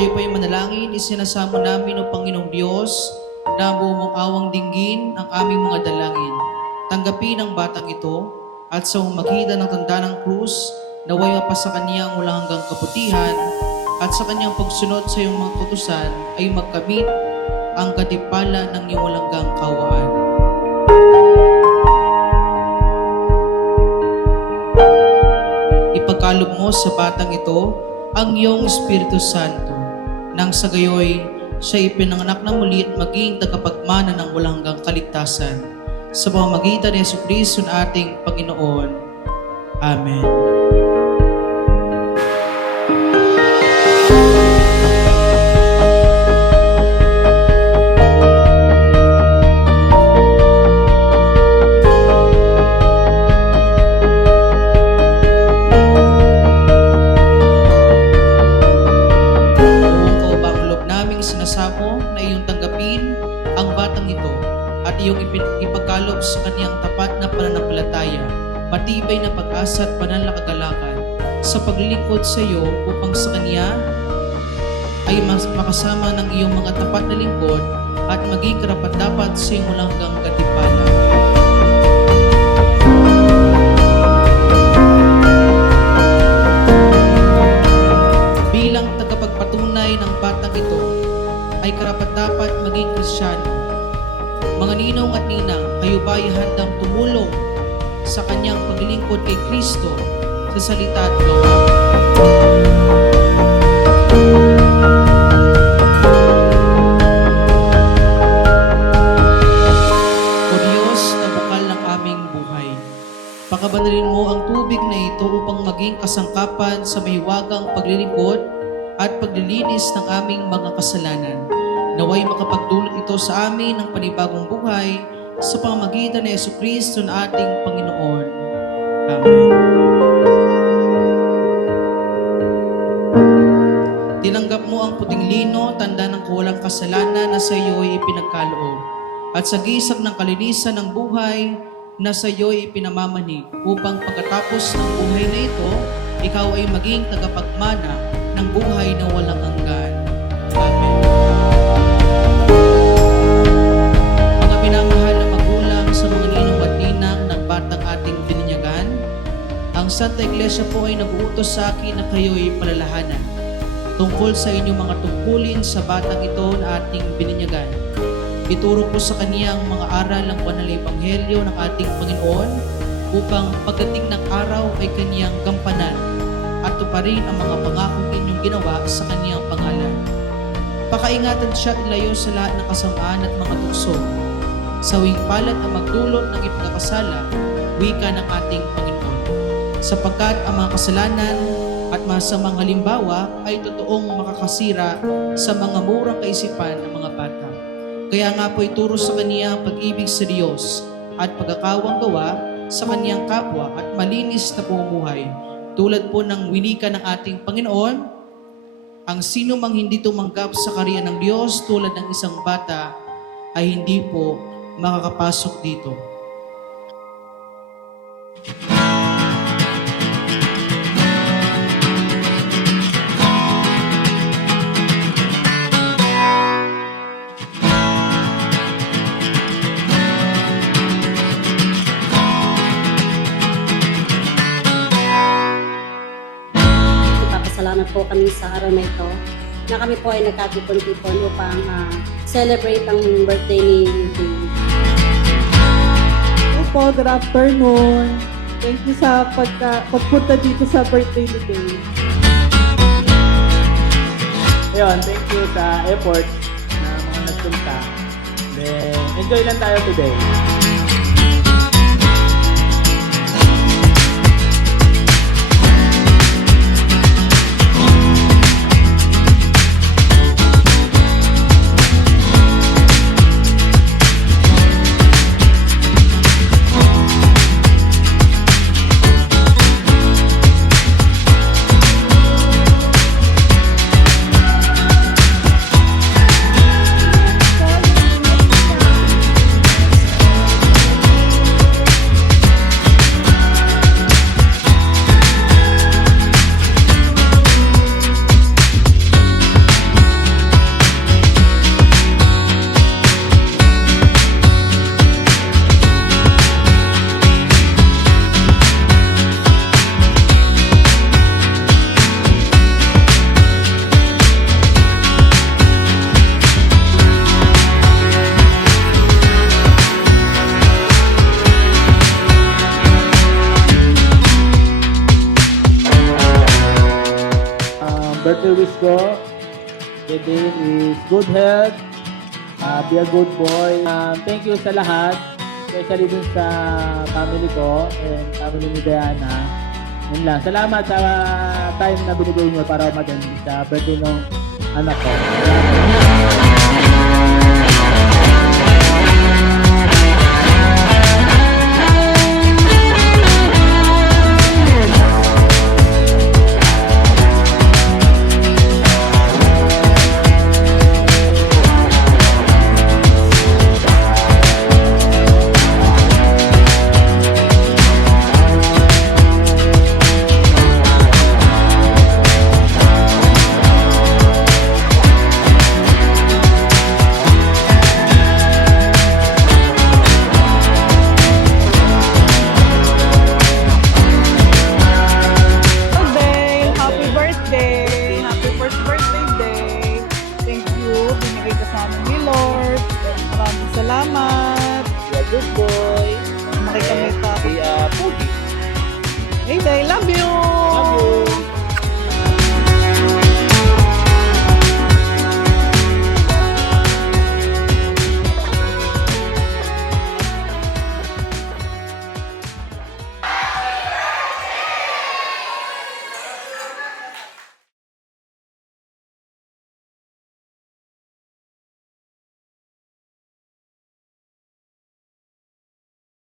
tayo pa'y manalangin, isinasamo namin o Panginoong Diyos na buong awang dinggin ang aming mga dalangin. Tanggapin ang batang ito at sa umagitan ng tanda ng krus, naway pa sa kanya ang walang hanggang kaputihan at sa kanyang pagsunod sa iyong mga tutusan ay magkamit ang katipala ng iyong walang hanggang kawaan. Ipagkaloob mo sa batang ito ang iyong Espiritu Santo, nang sa gayoy siya ipinanganak na muli at maging tagapagmana ng walang hanggang kaligtasan. Sa pamamagitan ni Jesucristo na ating Panginoon. Amen. Iyong ipagkaloob sa kaniyang tapat na pananampalataya, matibay na pag-asa at pananakagalakan sa paglilingkod sa iyo upang sa kaniya ay makasama ng iyong mga tapat na lingkod at maging karapat-dapat sa iyong walang hanggang katipanan. Bilang tagapagpatunay ng batang ito ay karapat-dapat maging Kristiyano. Mga ninong at ninang, kayo ba'y handang tumulong sa kanyang paglilingkod kay Kristo sa salita at gawa? O Diyos na bukal ng aming buhay, pakabanalin mo ang tubig na ito upang maging kasangkapan sa mahiwagang paglilingkod at paglilinis ng aming mga kasalanan. Naway makapagdulot ito sa amin ng panibagong buhay sa pamamagitan ni Jesucristo na ating Panginoon. Amen. Tinanggap mo ang puting lino, tanda ng kawalang kasalanan na sa iyo ay ipinagkaloob. At sa gisag ng kalinisan ng buhay na sa iyo ay ipinamamanig upang pagkatapos ng buhay na ito, ikaw ay maging tagapagmana ng buhay na walang hanggan. Amen. Minamahal na magulang sa mga ninong at ninang ng batang ating bininyagan, ang Santa Iglesia po ay nag-uutos sa akin na kayo ay palalahanan tungkol sa inyong mga tungkulin sa batang ito na ating bininyagan. Ituro po sa kaniya ang mga aral ng banal na Ebanghelyo ng ating Panginoon upang pagdating ng araw ay kaniyang gampanan at tuparin ang mga pangakong inyong ginawa sa kaniyang pangalan. Pakaingatan siya ilayo sa lahat ng kasamaan at mga tukso, sawing palad ang magdulot ng ipagkakasala, wika ng ating Panginoon. Sapagkat ang mga kasalanan at masamang halimbawa ay totoong makakasira sa mga murang kaisipan ng mga bata. Kaya nga po ituro sa kaniya ang pag-ibig sa Diyos at pagkakawang gawa sa kaniyang kapwa at malinis na pamumuhay. Tulad po ng winika ng ating Panginoon, ang sino mang hindi tumanggap sa karya ng Diyos tulad ng isang bata ay hindi po makakapasok dito. Nagpapasalamat po kami sa araw na ito na kami po ay nagkatipon-tipon upang celebrate ang birthday ni Yuki. Po, good afternoon. Thank you sa pagpunta dito sa birthday ni Kay. Ayun, thank you sa effort na mga nagpunta. Then, enjoy lang tayo today. birthday wish ko kay Dane is good health, be a good boy. Thank you sa lahat, especially dun sa family ko and family ni Diana. Yun lang. Salamat sa time na binigay niyo para umattend sa birthday ng anak ko. Salamat.